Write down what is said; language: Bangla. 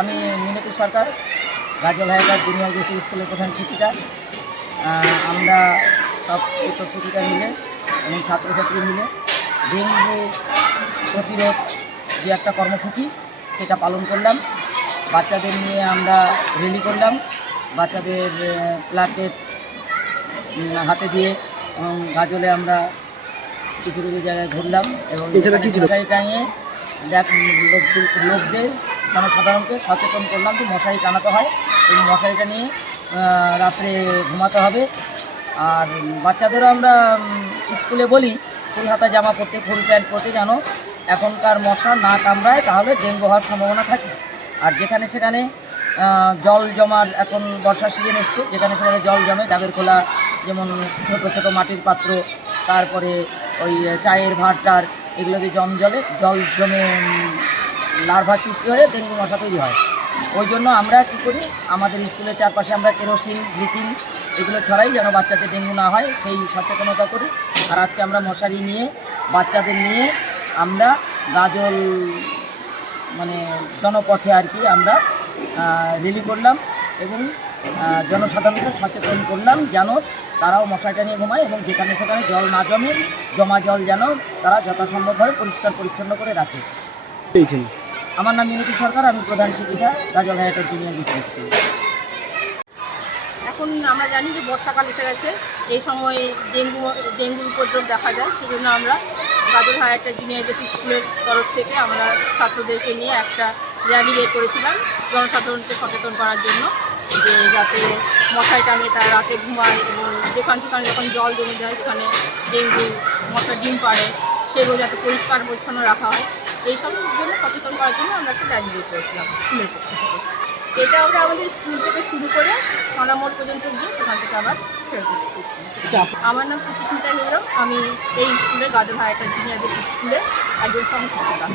আমি মিনতি সরকার গাজল হায়দার জুনিয়র বেসিক স্কুলের প্রধান শিক্ষিকা। আমরা সব শিক্ষক শিক্ষিকা মিলে এবং ছাত্রছাত্রী মিলে ডেঙ্গু প্রতিরোধ যে একটা কর্মসূচি সেটা পালন করলাম। বাচ্চাদের নিয়ে আমরা র্যালি করলাম। বাচ্চাদের প্লাকেট হাতে দিয়ে এবং গাজলে আমরা কিছু কিছু জায়গায় ঘুরলাম এবং টাঙিয়ে দেখ লোকদের জনসাধারণকে সচেতন করলাম যে মশারি টানাতে হয়। এবং মশারিটা নিয়ে রাত্রে ঘুমাতে হবে। আর বাচ্চাদেরও আমরা স্কুলে বলি, ফুল হাতা জামা পরতে, ফুল প্যান্ট পরতে যেন এখনকার মশা না কামড়ায় তাহলে ডেঙ্গু হওয়ার সম্ভাবনা থাকে। আর যেখানে সেখানে জল জমার এখন বর্ষার সিজন এসছে, যেখানে সেখানে জল জমে, ডাবের খোলা যেমন ছোট ছোট মাটির পাত্র, তারপরে ওই চায়ের ভাতটার এগুলোতে জম, জলে জল জমে লার্ভা সৃষ্টি হয়ে ডেঙ্গু মশা তৈরি হয়। ওই জন্য আমরা কী করি, আমাদের স্কুলের চারপাশে আমরা কেরোসিন, ব্লিচিং এগুলো ছড়াই যেন বাচ্চাদের ডেঙ্গু না হয়, সেই সচেতনতা করি। আর আজকে আমরা মশারি নিয়ে, বাচ্চাদের নিয়ে আমরা গাজল মানে জনপথে আর কি আমরা রেলি করলাম এবং জনসাধারণকে সচেতন করলাম যেন তারাও মশারিটা নিয়ে ঘুমায় এবং যেখানে সেখানে জল না জমে, জমা জল যেন তারা যথাসম্ভবভাবে পরিষ্কার পরিচ্ছন্ন করে রাখে। আমার নাম মিনতি সরকার, আমি প্রধান শিক্ষিকা গাজল হায়াটের জুনিয়র বিসিএস স্কুল। এখন আমরা জানি যে বর্ষাকাল এসে গেছে, এই সময় ডেঙ্গু, ডেঙ্গুর উপদ্রব দেখা যায় সেই জন্য আমরা গাজল হায়ারটা জুনিয়র বেসিক স্কুলের তরফ থেকে আমরা ছাত্রদেরকে নিয়ে একটা র্যালি বের করেছিলাম, জনসাধারণকে সচেতন করার জন্য, যে যাতে মশারি টাঙিয়ে তারা রাতে ঘুমায় এবং যেখানে সেখানে যখন জল জমে যায়, যেখানে ডেঙ্গু মশা ডিম পাড়ে, সেগুলো যাতে পরিষ্কার পরিচ্ছন্ন রাখা হয়। এইসবের জন্য সচেতন করার জন্য আমরা একটা র্যালি বের করেছিলাম স্কুলের পক্ষ থেকে। এটা আমরা আমাদের স্কুল থেকে শুরু করে সোনামোড় পর্যন্ত গিয়ে সেখান থেকে আবার ফেরত এসেছি। আমার নাম সুচিস্মিতা হেমরম আমি এই স্কুলে গাজল হায়ার জুনিয়র বেসিক স্কুলে একজন সহশিক্ষিকা।